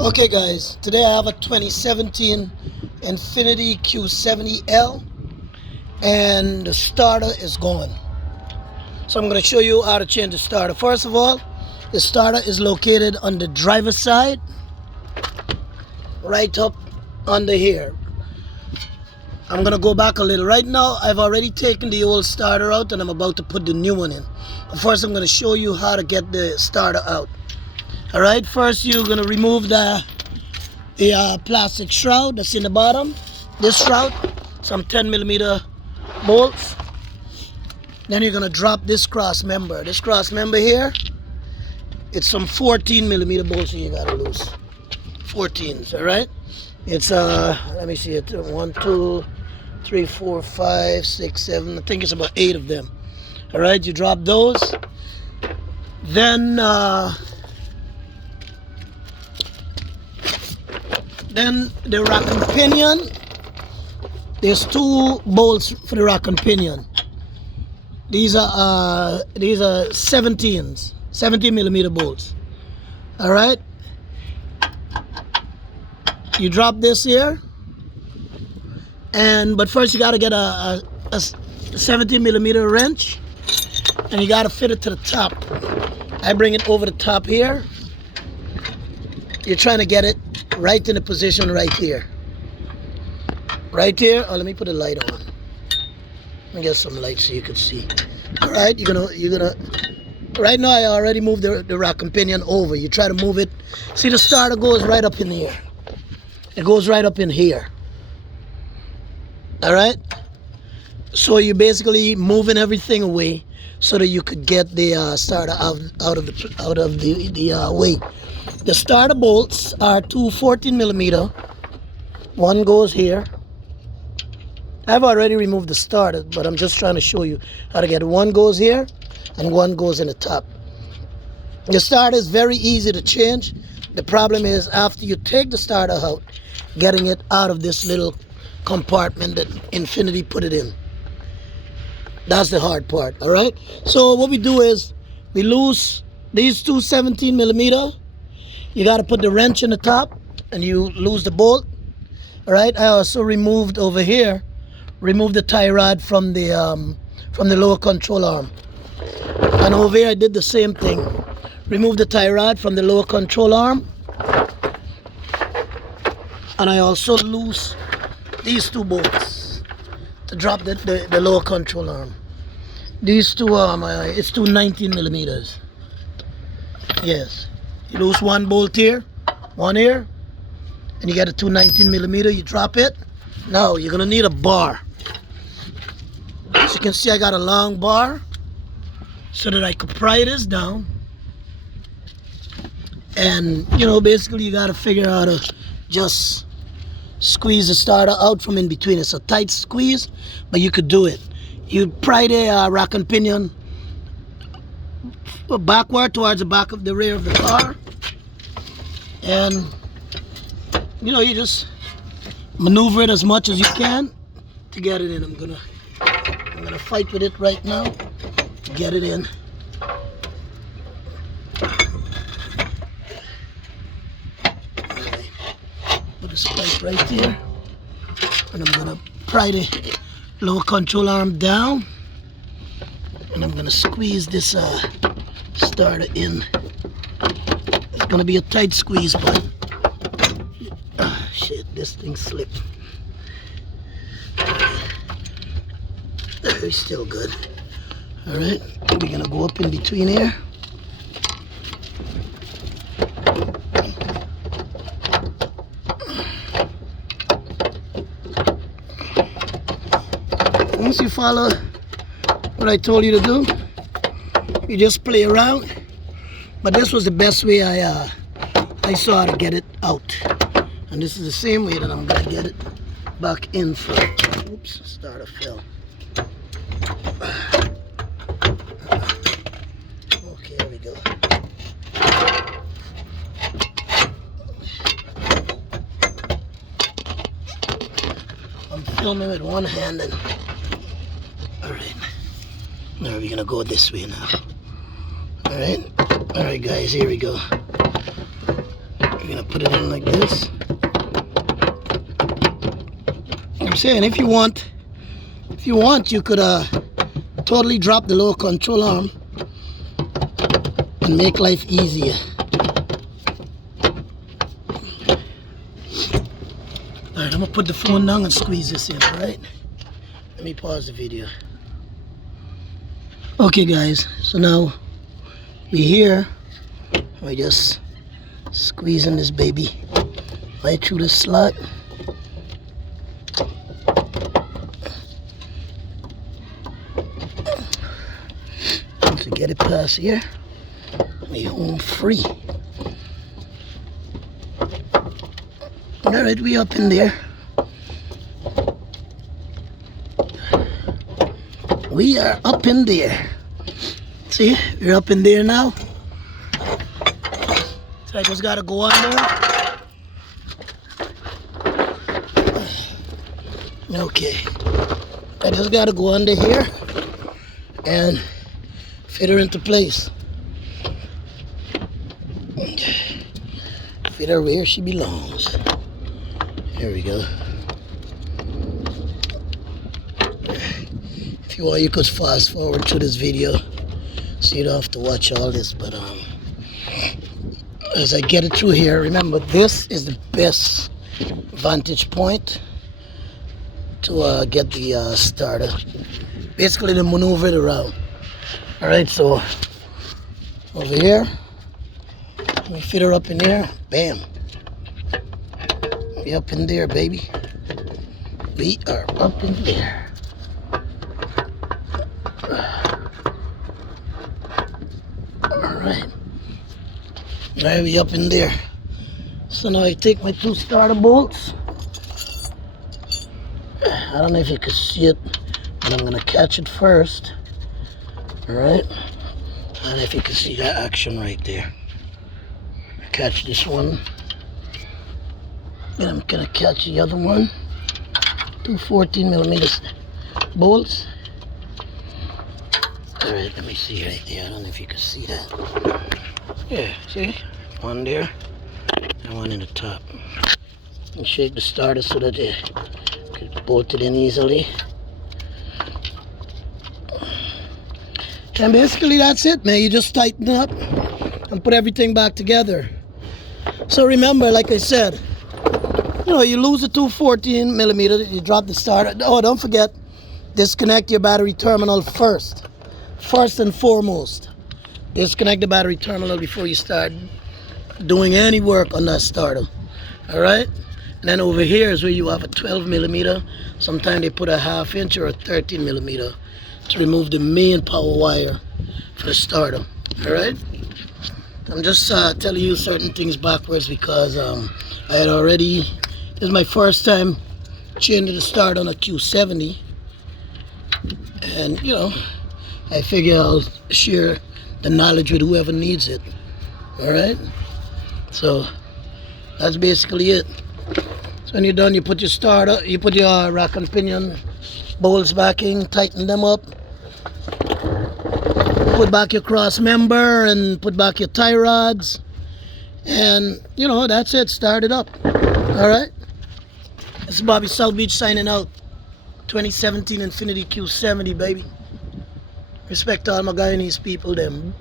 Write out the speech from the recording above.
Okay guys, today I have a 2017 Infiniti Q70L and the starter is gone. So I'm going to show you how to change the starter. First of all, the starter is located on the driver's side, right up under here. I'm going to go back a little. Right now I've already taken the old starter out and I'm about to put the new one in. But first I'm going to show you how to get the starter out. Alright, first you're going to remove the plastic shroud that's in the bottom. This shroud, some 10mm bolts. Then you're going to drop this cross member. This cross member here, it's some 14mm bolts that you got to lose. 14s, alright? It's, let me see it. 1, 2, 3, 4, 5, 6, 7. I think it's about 8 of them. Alright, you drop those. Then the rack and pinion, there's 2 bolts for the rack and pinion. These are 17s, 17mm bolts. All right. You drop this here, but first you got to get a 17mm wrench, and you got to fit it to the top. I bring it over the top here. You're trying to get it right in the position right here. Right here. Oh, let me put a light on. Let me get some light so you can see. All right, you're gonna. Right now, I already moved the rack and pinion over. You try to move it. See, the starter goes right up in here. It goes right up in here. All right. So you're basically moving everything away so that you could get the starter out of the way. The starter bolts are 2 14mm. One goes here. I've already removed the starter, but I'm just trying to show you how to get it. One goes here and one goes in the top. The starter is very easy to change. The problem is after you take the starter out, getting it out of this little compartment that Infiniti put it in. That's the hard part, all right? So what we do is we lose these 2 17mm. You got to put the wrench in the top and you lose the bolt. All right. I also removed over here, remove the tie rod from the lower control arm. And over here I did the same thing. Remove the tie rod from the lower control arm. And I also lose these 2 bolts to drop the lower control arm. These 2 it's 2 19mm. Yes. You lose 1 bolt here, 1 here, and you get a 2 19mm. You drop it. Now you're gonna need a bar. As you can see, I got a long bar so that I could pry this down. And basically you gotta figure out how to just squeeze the starter out from in between. It's a tight squeeze, but you could do it. You pry the rack and pinion backward towards the back of the rear of the car, and you just maneuver it as much as you can to get it in. I'm gonna fight with it right now to get it in. Put this pipe right here, and I'm gonna pry the lower control arm down, and I'm gonna squeeze this starter in. It's gonna be a tight squeeze, but shit, this thing slipped. It's still good. All right, we're gonna go up in between here. Once you follow what I told you to do, you just play around. But this was the best way I saw how to get it out. And this is the same way that I'm going to get it back in for. Oops, starter fell. Okay, here we go. I'm filming with one hand and alright. Now we're gonna go this way now. Alright, guys, here we go. We're gonna put put it in like this. I'm saying if you want, you could totally drop the lower control arm and make life easier. Alright, I'm gonna put the phone down and squeeze this in, alright? Let me pause the video. Okay guys, so now we're here. We're just squeezing this baby right through the slot. Once we get it past here, we're home free. Alright, we up in there. We are up in there. See, we're up in there now. So I just gotta go on there. Okay. I just gotta go under here and fit her into place. Fit her where she belongs. There we go. If you want, you could fast forward to this video so you don't have to watch all this, but as I get it through here, remember this is the best vantage point to get the starter, basically to maneuver it around. Alright, so over here, we fit her up in there, bam. We up in there, baby. We are up in there. Alright. Now we up in there. So now I take my two starter bolts. I don't know if you can see it, but I'm gonna catch it first. Alright. I don't know if you can see that action right there. Catch this one. And I'm gonna catch the other one. Two 14mm bolts. Alright, let me see right there. I don't know if you can see that. Yeah, see? One there and one in the top. And shake the starter so that they can bolt it in easily. And basically that's it, man. You just tighten up and put everything back together. So remember, like I said, you know, you lose the two 14mm, you drop the starter. Oh, don't forget, disconnect your battery terminal first. First and foremost, disconnect the battery terminal before you start doing any work on that starter. Alright? And then over here is where you have a 12mm. Sometimes they put a 1/2 inch or a 13mm to remove the main power wire for the starter. Alright? I'm just telling you certain things backwards because I had already, this is my first time changing the starter on a Q70. And, you know, I figure I'll share the knowledge with whoever needs it. Alright? So that's basically it. So when you're done, you put your starter, you put your rack and pinion bolts back in, tighten them up, put back your cross member and put back your tie rods, and you know, that's it. Start it up. Alright? This is Bobby South Beach signing out. 2017 Infiniti Q70, baby. Respect to all my Guyanese people, them.